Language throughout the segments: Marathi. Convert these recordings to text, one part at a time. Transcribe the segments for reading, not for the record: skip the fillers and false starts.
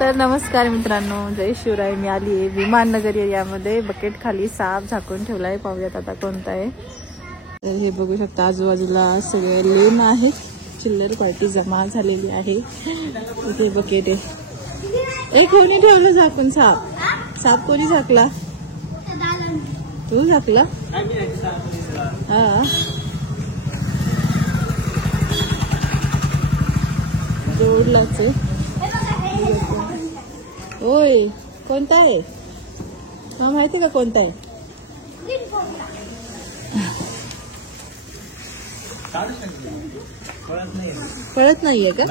तर नमस्कार मित्रांनो, जय शिवराय. मी आली आहे विमाननगर एरियामध्ये. बकेट खाली साप झाकून ठेवलाय. पाहूयात आता कोणता आहे. तर हे बघू शकता, आजूबाजूला सगळे लेन आहेत. चिल्लर पार्टी जमा झालेली आहे. इथे बकेट आहे. एक कोणी ठेवलं झाकून साप? साप कोणी झाकला? तू झाकला? हा, जोडलाच आहे. होय, कोणता आहे? हा, माहिती का कोणता आहे? कळत नाहीये का?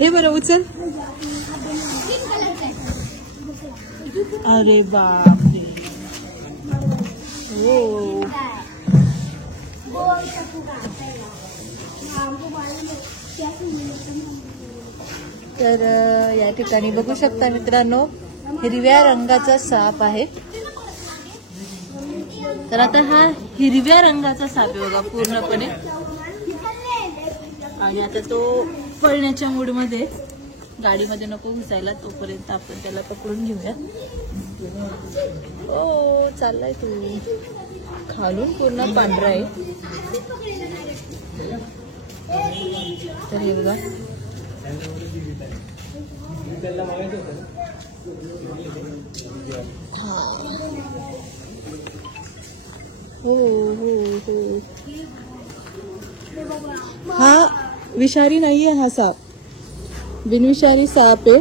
हे बरं, उचल. अरे बापरे. हो, तर या ठिकाणी बघू शकता मित्रांनो, हिरव्या रंगाचा साप आहे. तर आता हा हिरव्या रंगाचा साप आहे बघा पूर्णपणे. आणि आता तो पळण्याच्या मूड मध्ये, गाडीमध्ये नको घुसायला, तोपर्यंत आपण त्याला पकडून घेऊया. ओ, चाललाय तू. खालून पूर्ण पांढरा आहे. तर हे बघा, हो हो हो, हा विषारी नाहीये. हा साप बिनविषारी साप आहे.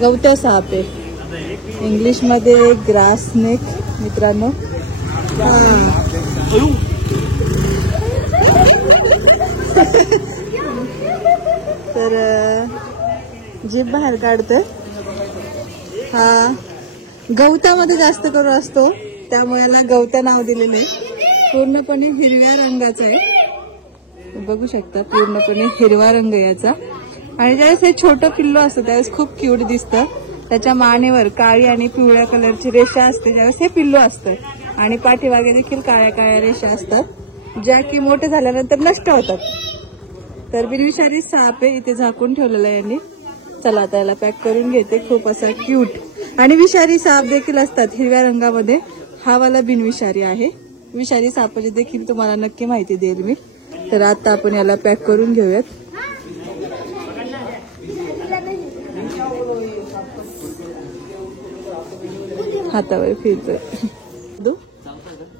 गवत्या साप आहे. इंग्लिश मध्ये ग्रास स्नेक मित्रांनो. तर जीभ बाहेर काढतोय. हा गवतामध्ये जास्त करून असतो, त्यामुळे याला गवत्या नाव दिलेलं आहे. पूर्णपणे हिरव्या रंगाचा आहे. बघू शकता, पूर्णपणे हिरवा रंग याचा. आणि ज्यावेळेस हे छोटं पिल्लू असतं त्यावेळेस खूप क्यूट दिसतं. त्याच्या मानेवर काळी आणि पिवळ्या कलरची रेषा असते ज्यावेळेस हे पिल्लू असतं. आणि पाठीमागे देखील काळ्या काळ्या रेषा असतात, ज्या की मोठे झाल्यानंतर नष्ट होतात. तर बिनविषारी साप आहे. इथे झाकून ठेवलेला आहे यांनी. चला आता याला पॅक करून घेते. खूप असा क्यूट. आणि विषारी साप देखील असतात हिरव्या रंगामध्ये. हा वाला बिनविषारी आहे. विषारी सापाची देखील तुम्हाला नक्की माहिती देईल मी. तर आता आपण याला पॅक करून घेऊयात. हातावर फिरतोय.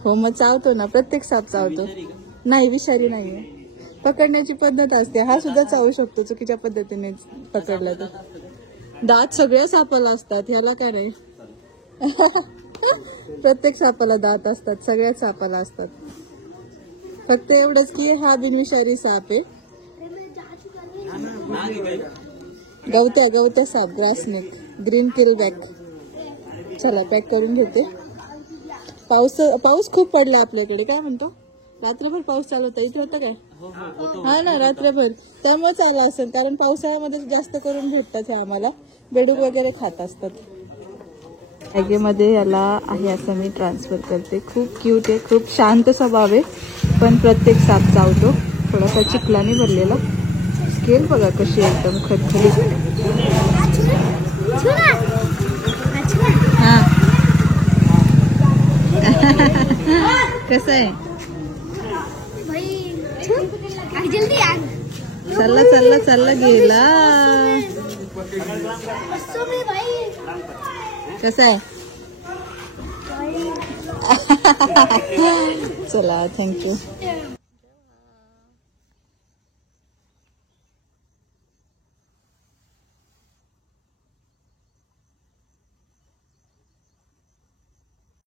हो, मग चावतो ना, प्रत्येक साप चावतो. नाही, विषारी नाहीये. पकडण्याची पद्धत असते. हा सुद्धा चावू शकतो चुकीच्या पद्धतीने पकडला तर. दात सगळ्या सापाला असतात, ह्याला काय नाही. प्रत्येक सापाला दात असतात, सगळ्याच सापाला असतात. फक्त एवढंच की हा बिनविषारी साप आहे. गवत्या साप, ग्रास स्नेक, ग्रीन किलबॅक. चला पॅक करून घेते. पाऊस खूप पडला आपल्याकडे. काय म्हणतो? रात्रभर पाऊस चालू होता. इथे होता काय? हा ना, रात्रभर. त्यामुळे चालू असेल, कारण पावसाळ्यामध्ये जास्त करून भेटतात हे आम्हाला. बेडूक वगैरे खात असतात. बॅगेमध्ये याला आहे असं मी ट्रान्सफर करते. खूप क्यूट आहे, खूप शांत स्वभाव आहे, पण प्रत्येक साप चावतो. थोडासा चिखलाने भरलेला. स्केल बघा कशी एकदम खरखरीत. हा कसं आहे? चला चला चला गेला. कसं आहे? चला, थँक्यू.